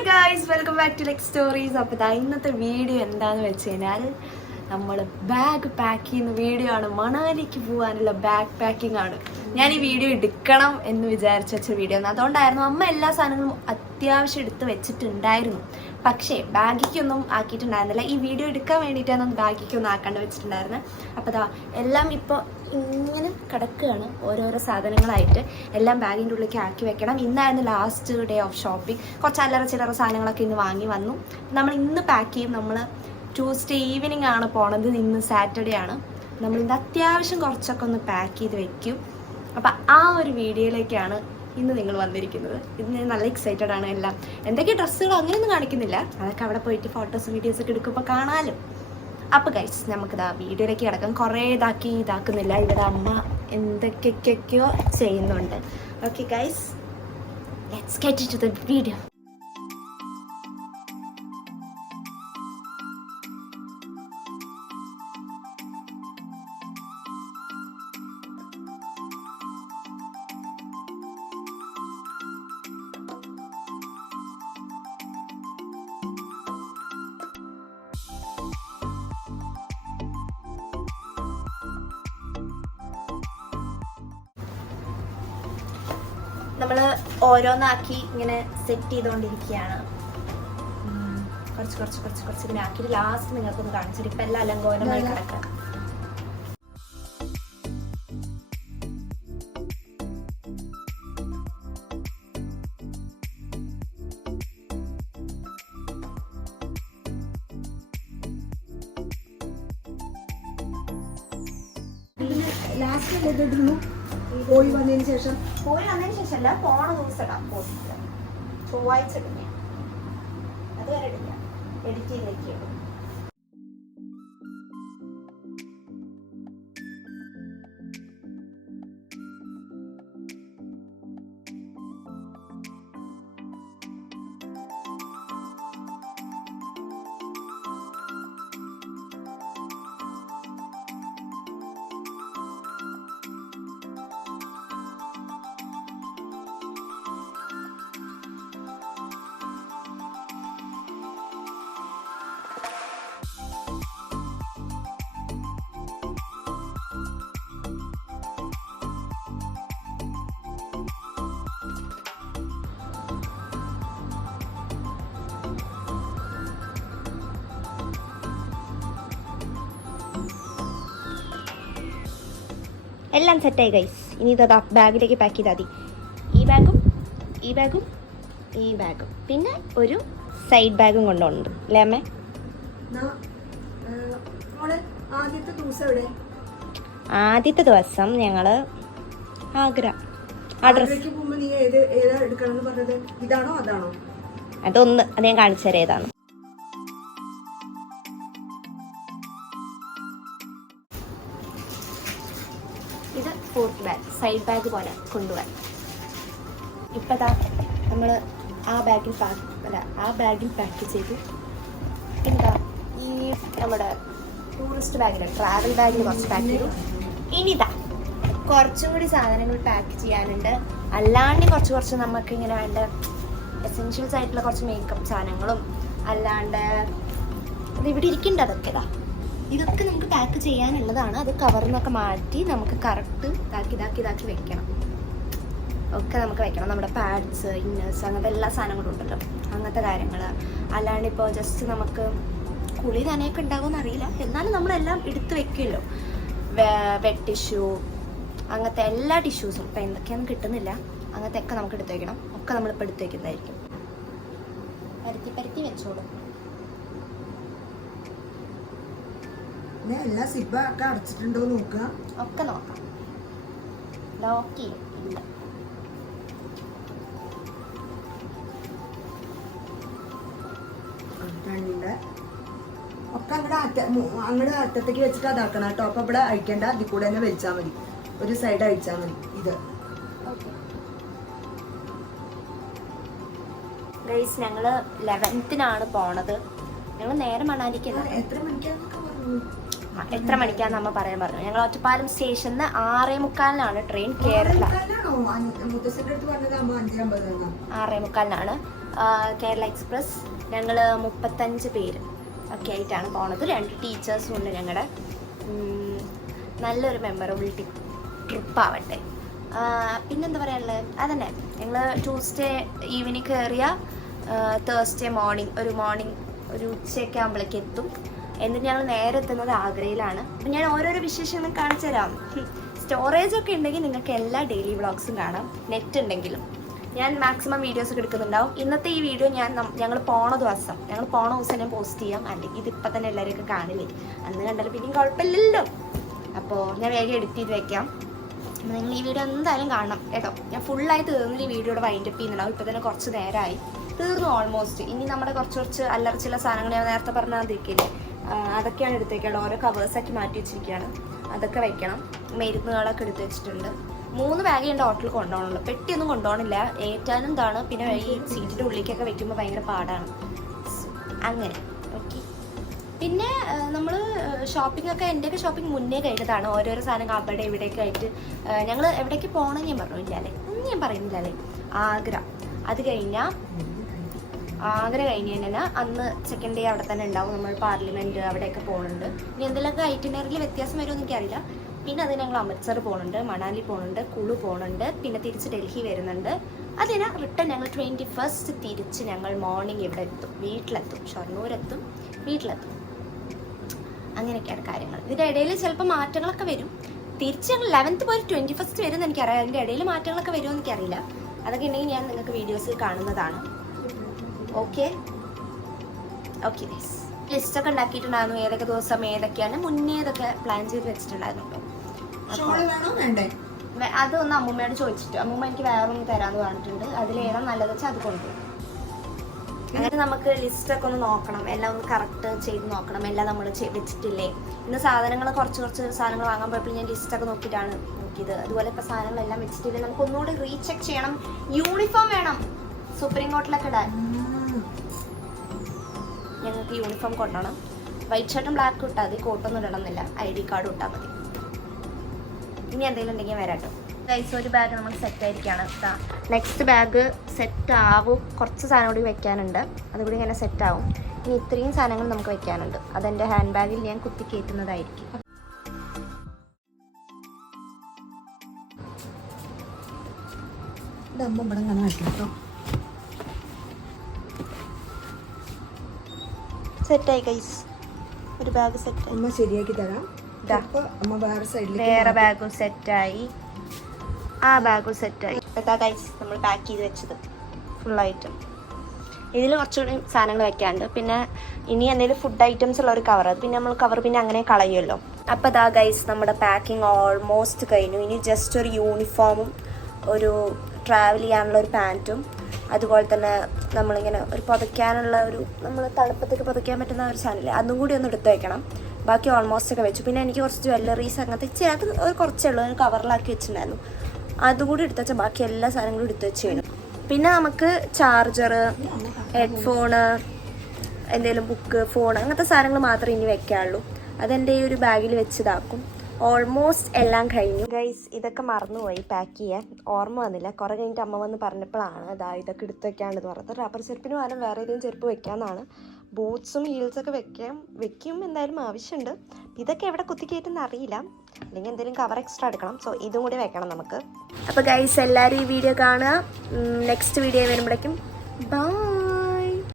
Hi guys, welcome back to ലെക് stories. അപ്പോൾ ഇന്നത്തെ വീഡിയോ എന്താണെന്ന് വെച്ച് കഴിഞ്ഞാൽ നമ്മൾ ബാഗ് പാക്ക് ചെയ്യുന്ന വീഡിയോ ആണ്. മണാലിക്ക് പോകാനുള്ള ബാഗ് പാക്കിംഗ് ആണ്. ഞാൻ ഈ വീഡിയോ എടുക്കണം എന്ന് വിചാരിച്ച വെച്ച വീഡിയോ ആണ്. അതുകൊണ്ടായിരുന്നു അമ്മ എല്ലാ സാധനങ്ങളും അത്യാവശ്യം എടുത്ത് വെച്ചിട്ടുണ്ടായിരുന്നു. പക്ഷേ ബാഗിക്കൊന്നും ആക്കിയിട്ടുണ്ടായിരുന്നില്ല. ഈ വീഡിയോ എടുക്കാൻ വേണ്ടിയിട്ടാണ് ബാഗിക്കൊന്നും ആക്കാണ്ട് വെച്ചിട്ടുണ്ടായിരുന്നത്. അപ്പോൾ എല്ലാം ഇപ്പോൾ ഇങ്ങനെ കിടക്കുകയാണ്. ഓരോരോ സാധനങ്ങളായിട്ട് എല്ലാം ബാഗിൻ്റെ ഉള്ളിലേക്ക് ആക്കി വെക്കണം. ഇന്നായിരുന്നു ലാസ്റ്റ് ഡേ ഓഫ് ഷോപ്പിംഗ്. കുറച്ച് അല്ലറ ചില്ലറ സാധനങ്ങളൊക്കെ ഇന്ന് വാങ്ങി വന്നു. നമ്മൾ ഇന്ന് പാക്ക് ചെയ്യും. നമ്മൾ ട്യൂസ്ഡേ ഈവനിങ് ആണ് പോണത്. ഇന്ന് സാറ്റർഡേ ആണ്. നമ്മളിന്ന് അത്യാവശ്യം കുറച്ചൊക്കെ ഒന്ന് പാക്ക് ചെയ്ത് വെക്കും. അപ്പം ആ ഒരു വീഡിയോയിലേക്കാണ് ഇന്ന് നിങ്ങൾ വന്നിരിക്കുന്നത്. ഇന്ന് നല്ല എക്സൈറ്റഡ് ആണ്. എല്ലാം എന്തൊക്കെ ഡ്രസ്സുകൾ അങ്ങനെയൊന്നും കാണിക്കുന്നില്ല. അതൊക്കെ അവിടെ പോയിട്ട് ഫോട്ടോസും വീഡിയോസൊക്കെ എടുക്കുമ്പോൾ കാണാമല്ലോ. അപ്പോൾ ഗൈസ്, നമുക്കിതാ വീഡിയോയിലേക്ക് കിടക്കാം. കുറേ ഇതാക്കുന്നില്ല. ഇവിടെ അമ്മ എന്തൊക്കെയൊക്കെയോ ചെയ്യുന്നുണ്ട്. Okay guys, let's get into the video. നമ്മൾ ഓരോന്നാക്കി ഇങ്ങനെ സെറ്റ് ചെയ്തുകൊണ്ടിരിക്കുകയാണ്. കുറച്ച് ഇങ്ങനെ ആക്കിയിട്ട് ലാസ്റ്റ് നിങ്ങൾക്കൊന്ന് കാണിച്ചിട്ട് ഇപ്പം എല്ലാം അലങ്കോലമായി കിടക്കാം. പോയി വന്നതിന് ശേഷം അല്ല, പോണ ദിവസം ഇടാം. ചൊവ്വാഴ്ച ഇടുന്ന അതുവരെ ഇടില്ല. എഡിറ്റ് ചെയ്തേക്ക് എല്ലാം സെറ്റായി ഗൈസ്. ഇനി ഇതാ ബാഗിലേക്ക് പാക്ക് ചെയ്താൽ മതി. ഈ ബാഗും പിന്നെ ഒരു സൈഡ് ബാഗും കൊണ്ടുപോകുന്നുണ്ട് അല്ലേ അമ്മേ? ആദ്യത്തെ ദിവസം ഞങ്ങള് ആഗ്ര അതൊന്ന് അത് ഞാൻ കാണിച്ചു തരാം. ഏതാണ് ഇത്? ഫോർത്ത് ബാഗ്, സൈഡ് ബാഗ് പോലെ കൊണ്ടുപോകാൻ. ഇപ്പതാ നമ്മൾ ആ ബാഗിൽ പാക്ക് ചെയ്തു. എന്താ ഈ നമ്മുടെ ടൂറിസ്റ്റ് ബാഗിൽ, ട്രാവൽ ബാഗിൽ കുറച്ച് പാക്ക് ചെയ്തു. ഇനിതാ കുറച്ചും കൂടി സാധനങ്ങൾ പാക്ക് ചെയ്യാനുണ്ട്. അല്ലാണ്ട് കുറച്ച് നമുക്ക് ഇങ്ങനെ വേണ്ട എസെൻഷ്യൽസ് ആയിട്ടുള്ള കുറച്ച് മേക്കപ്പ് സാധനങ്ങളും അല്ലാണ്ട് അത് ഇവിടെ ഇരിക്കുന്നുണ്ട്. ഇതൊക്കെ നമുക്ക് പാക്ക് ചെയ്യാനുള്ളതാണ്. അത് കവറിൽ നിന്നൊക്കെ മാറ്റി നമുക്ക് കറക്റ്റ് ഇതാക്കി വെക്കണം. ഒക്കെ നമുക്ക് വെക്കണം. നമ്മുടെ പാഡ്സ്, ഇന്നേഴ്സ്, അങ്ങനത്തെ എല്ലാ സാധനങ്ങളും ഉണ്ടല്ലോ, അങ്ങനത്തെ കാര്യങ്ങൾ. അല്ലാണ്ട് ഇപ്പോൾ ജസ്റ്റ് നമുക്ക് കുളി നനയൊക്കെ ഉണ്ടാകുമെന്ന് അറിയില്ല. എന്നാലും നമ്മളെല്ലാം എടുത്ത് വെക്കുമല്ലോ. വെറ്റ് ടിഷ്യൂ, അങ്ങനത്തെ എല്ലാ ടിഷ്യൂസും ഇപ്പം എന്തൊക്കെയൊന്നും കിട്ടുന്നില്ല. അങ്ങനത്തെ ഒക്കെ നമുക്ക് എടുത്ത് വെക്കണം. ഒക്കെ നമ്മളിപ്പോൾ എടുത്ത് വെക്കുന്നതായിരിക്കും. പരത്തി വെച്ചോളും. എല്ലാ സിബൊക്കെ അടച്ചിട്ടുണ്ടോ നോക്കുക. ഒക്കെ നോക്കാം. ലോക്ക് ചെയ്യും. ഇല്ല, ഒക്കെ അങ്ങോട്ട് അറ്റത്തേക്ക് വെച്ചിട്ട് അതാക്കണം കേട്ടോ. അപ്പൊ ഇവിടെ അഴിക്കണ്ട, അതിൽ കൂടെ തന്നെ വെച്ചാൽ മതി. ഒരു സൈഡ് അഴിച്ചാൽ മതി. ഇത് ഗൈസ്, ഞങ്ങള് 11th പോണത്. ഞങ്ങൾ നേരെ മണാലിക്ക്. എത്ര മണിക്കാന്ന് അമ്മ പറയാൻ പറഞ്ഞു. ഞങ്ങൾ ഒറ്റപ്പാലം സ്റ്റേഷനിൽ 6:45 ട്രെയിൻ. കേരള 6:45 കേരള എക്സ്പ്രസ്. ഞങ്ങൾ 35 പേര് ഒക്കെ ആയിട്ടാണ് പോണത്. 2 ടീച്ചേഴ്സും ഉണ്ട് ഞങ്ങളുടെ. നല്ലൊരു മെമ്മറബിൾ ട്രിപ്പ് ആവട്ടെ. പിന്നെന്താ പറയാനുള്ളത്, അതന്നെ. ഞങ്ങൾ ട്യൂസ്ഡേ ഈവനിങ് കയറിയ തേഴ്സ്ഡേ മോർണിംഗ് ഒരു ഉച്ചയൊക്കെ ആകുമ്പോഴേക്ക് എത്തും. എന്നിട്ട് ഞങ്ങൾ നേരെ എത്തുന്നത് ആഗ്രയിലാണ്. അപ്പം ഞാൻ ഓരോരോ വിശേഷങ്ങൾ കാണിച്ചു തരാം. സ്റ്റോറേജ് ഒക്കെ ഉണ്ടെങ്കിൽ നിങ്ങൾക്ക് എല്ലാ ഡെയിലി വ്ളോഗ്സും കാണാം, നെറ്റ് ഉണ്ടെങ്കിലും. ഞാൻ മാക്സിമം വീഡിയോസ് ഒക്കെ എടുക്കുന്നുണ്ടാവും. ഇന്നത്തെ ഈ വീഡിയോ ഞങ്ങൾ പോണ ദിവസം ഞാൻ പോസ്റ്റ് ചെയ്യാം. അല്ലെങ്കിൽ ഇതിപ്പോൾ തന്നെ എല്ലാവരെയൊക്കെ കാണില്ലേ, അന്ന് കണ്ടാലും പിന്നെയും കുഴപ്പമില്ലല്ലോ. അപ്പോൾ ഞാൻ വേഗം എഡിറ്റ് ചെയ്ത് വെക്കാം. നിങ്ങൾ ഈ വീഡിയോ എന്തായാലും കാണണം കേട്ടോ. ഞാൻ ഫുള്ളായി തീർന്നില്ല ഈ വീഡിയോയുടെ വൈൻഡപ്പ് ചെയ്യുന്നുണ്ടാവും. ഇപ്പോൾ തന്നെ കുറച്ച് നേരമായി, തീർന്നു ഓൾമോസ്റ്റ്. ഇനി നമ്മുടെ കുറച്ച് അല്ലറ ചില സാധനങ്ങൾ ഞാൻ നേരത്തെ പറഞ്ഞാൽ മതിക്കില്ലേ, അതൊക്കെയാണ് എടുത്തേക്കുള്ളത്. ഓരോ കവേഴ്സാക്കി മാറ്റി വെച്ചിരിക്കുകയാണ്, അതൊക്കെ വെക്കണം. മരുന്നുകളൊക്കെ എടുത്ത് വെച്ചിട്ടുണ്ട്. 3 ബാഗ് ഞാൻ ടോട്ടൽ കൊണ്ടുപോകണുള്ളൂ. പെട്ടിയൊന്നും കൊണ്ടുപോകണില്ല, ഏറ്റാനും ഇതാണ്. പിന്നെ ഈ സീറ്റിൻ്റെ ഉള്ളിലേക്കൊക്കെ വെക്കുമ്പോൾ ഭയങ്കര പാടാണ്. അങ്ങനെ ഓക്കെ. പിന്നെ നമ്മൾ ഷോപ്പിംഗ് ഒക്കെ, എൻ്റെയൊക്കെ ഷോപ്പിംഗ് മുന്നേ കഴിഞ്ഞതാണ്. ഓരോരോ സാധനങ്ങൾ അവിടെ ഇവിടെയൊക്കെ ആയിട്ട് ഞങ്ങൾ എവിടേക്ക് പോകണം ഞാൻ പറഞ്ഞില്ല അല്ലേ, ഒന്നും ഞാൻ പറയുന്നില്ല അല്ലേ. ആഗ്ര കഴിഞ്ഞാൽ അന്ന് സെക്കൻഡ് ഡേ അവിടെ തന്നെ ഉണ്ടാവും. നമ്മൾ പാർലമെൻറ്റ് അവിടെയൊക്കെ പോകുന്നുണ്ട്. ഇനി എന്തെങ്കിലുമൊക്കെ ഐറ്റിനറിയിൽ വ്യത്യാസം വരുമെന്ന് എനിക്കറിയില്ല. പിന്നെ അത് ഞങ്ങൾ അമൃത്സർ പോകുന്നുണ്ട്, മണാലി പോകുന്നുണ്ട്, കുളു പോകുന്നുണ്ട്. പിന്നെ തിരിച്ച് ഡൽഹി വരുന്നുണ്ട്. അതിന് റിട്ടേൺ ഞങ്ങൾ 21st തിരിച്ച് ഞങ്ങൾ മോർണിംഗ് ഇവിടെ എത്തും, വീട്ടിലെത്തും, ഷൊർണൂരെത്തും, വീട്ടിലെത്തും. അങ്ങനെയൊക്കെയാണ് കാര്യങ്ങൾ. ഇതിൻ്റെ ഇടയിൽ ചിലപ്പോൾ മാറ്റങ്ങളൊക്കെ വരും. തിരിച്ച് ഞങ്ങൾ 11th പോയി 21st വരുമെന്ന് എനിക്കറിയാം. അതിൻ്റെ ഇടയിൽ മാറ്റങ്ങളൊക്കെ വരുമെന്ന് എനിക്കറിയില്ല. അതൊക്കെ ഉണ്ടെങ്കിൽ ഞാൻ നിങ്ങൾക്ക് വീഡിയോസിൽ കാണുന്നതാണ്. ഓക്കെ ലിസ്റ്റൊക്കെ ഉണ്ടാക്കിയിട്ടുണ്ടായിരുന്നു, ഏതൊക്കെ ദിവസം ഏതൊക്കെയാണ്. മുന്നേ ഇതൊക്കെ പ്ലാൻ ചെയ്ത് വെച്ചിട്ടുണ്ടായിരുന്നു കേട്ടോ. അതൊന്ന് അമ്മൂമ്മയോട് ചോദിച്ചിട്ട്, അമ്മൂമ്മ എനിക്ക് വേറൊന്നും തരാമെന്ന് പറഞ്ഞിട്ടുണ്ട്. അതിലേതാ നല്ലത് വെച്ചാൽ അത് കൊണ്ടുപോകും. അങ്ങനെ നമുക്ക് ലിസ്റ്റൊക്കെ ഒന്ന് നോക്കണം, എല്ലാം ഒന്ന് കറക്റ്റ് ചെയ്ത് നോക്കണം. എല്ലാം നമ്മൾ വെച്ചിട്ടില്ലേ. ഇന്ന് കുറച്ച് സാധനങ്ങൾ വാങ്ങാൻ പോയപ്പോൾ ഞാൻ ലിസ്റ്റൊക്കെ നോക്കിയിട്ടാണ് നോക്കിയത്. അതുപോലെ ഇപ്പോൾ സാധനങ്ങളെല്ലാം വെച്ചിട്ടില്ലേ, നമുക്ക് ഒന്നുകൂടി റീചെക്ക് ചെയ്യണം. യൂണിഫോം വേണം സുപ്രീം കോർട്ടിലൊക്കെ ഇടാൻ. ഞങ്ങൾക്ക് യൂണിഫോം കൊണ്ടുപോകണം. വൈറ്റ് ഷർട്ടും ബ്ലാക്കും ഇട്ടാൽ മതി, കോട്ടൊന്നും ഇടണമെന്നില്ല. ID കാർഡും ഇട്ടാൽ മതി. ഇനി എന്തെങ്കിലും ഉണ്ടെങ്കിൽ വരാട്ടോ. ഗൈസ്, ഒരു ബാഗ് നമ്മൾ സെറ്റ് ആയിരിക്കുകയാണ്. നെക്സ്റ്റ് ബാഗ് സെറ്റ് ആവും. കുറച്ച് സാധനം കൂടി വെക്കാനുണ്ട്, അതുകൂടി ഇങ്ങനെ സെറ്റ് ആവും. ഇനി ഇത്രയും സാധനങ്ങൾ നമുക്ക് വെക്കാനുണ്ട്. അതെൻ്റെ ഹാൻഡ് ബാഗിൽ ഞാൻ കുത്തി കയറ്റുന്നതായിരിക്കും. സെറ്റായി ഗൈസ്, ഒരു ബാഗ് സെറ്റായി. അമ്മ ശരിയാക്കി തരാം. അമ്മ വേറെ സൈഡിൽ വേറെ ബാഗും സെറ്റായി, ആ ബാഗും സെറ്റായി. ഇതാ ഗൈസ് നമ്മൾ പാക്ക് ചെയ്ത് വെച്ചത് ഫുള്ളായിട്ടും. ഇതിൽ കുറച്ചുകൂടി സാധനങ്ങൾ വെക്കാനുണ്ട്. പിന്നെ ഇനി എന്തെങ്കിലും ഫുഡ് ഐറ്റംസ് ഉള്ള ഒരു കവർ, അത് പിന്നെ നമ്മൾ കവർ പിന്നെ അങ്ങനെ കളയുമല്ലോ. അപ്പോൾ ഇതാ ഗൈസ് നമ്മുടെ പാക്കിംഗ് ഓൾമോസ്റ്റ് കഴിഞ്ഞു. ഇനി ജസ്റ്റ് ഒരു യൂണിഫോമും ഒരു ട്രാവൽ ചെയ്യാനുള്ള ഒരു പാൻറ്റും, അതുപോലെ തന്നെ നമ്മളിങ്ങനെ ഒരു പുതയ്ക്കാനുള്ള നമ്മൾ തണുപ്പത്തേക്ക് പുതയ്ക്കാൻ പറ്റുന്ന ഒരു സാധനമില്ലേ, അതും കൂടി ഒന്ന് എടുത്ത് വെക്കണം. ബാക്കി ഓൾമോസ്റ്റ് ഒക്കെ വെച്ചു. പിന്നെ എനിക്ക് കുറച്ച് ജ്വല്ലറീസ് അങ്ങനത്തെ അത് കുറച്ചേ ഉള്ളൂ, ഒരു കവറിലാക്കി വെച്ചിട്ടുണ്ടായിരുന്നു. അതുകൂടി എടുത്ത് വെച്ചാൽ ബാക്കി എല്ലാ സാധനങ്ങളും എടുത്ത് വെച്ച് കഴിഞ്ഞു. പിന്നെ നമുക്ക് ചാർജർ, ഹെഡ്ഫോണ്, എന്തെങ്കിലും ബുക്ക്, ഫോൺ, അങ്ങനത്തെ സാധനങ്ങൾ മാത്രമേ ഇനി വെക്കാനുള്ളൂ. അതെൻ്റെ ഈ ഒരു ബാഗിൽ വെച്ചിതാക്കും. ഓൾമോസ്റ്റ് എല്ലാം കഴിഞ്ഞു ഗൈസ്. ഇതൊക്കെ മറന്നുപോയി പാക്ക് ചെയ്യാൻ, ഓർമ്മ വന്നില്ല. കുറേ കഴിഞ്ഞിട്ട് അമ്മ വന്ന് പറഞ്ഞപ്പോഴാണ് ഇതൊക്കെ എടുത്ത് വെക്കാണ്ടെന്ന് പറഞ്ഞത്. റബ്ബർ ചെരുപ്പിന് പകരം വേറെ ഏതെങ്കിലും ചെരുപ്പ് വെക്കാമെന്നാണ്. ബൂട്ട്സും ഹീൽസൊക്കെ വെക്കും എന്തായാലും ആവശ്യമുണ്ട്. ഇതൊക്കെ എവിടെ കുത്തിക്കയറ്റുന്ന അറിയില്ല, അല്ലെങ്കിൽ എന്തെങ്കിലും കവർ എക്സ്ട്രാ എടുക്കണം. സോ ഇതും കൂടി വെക്കണം നമുക്ക്. അപ്പോൾ ഗൈസ് എല്ലാവരും ഈ വീഡിയോ കാണുക. നെക്സ്റ്റ് വീഡിയോ വരുമ്പോഴേക്കും ബൈ.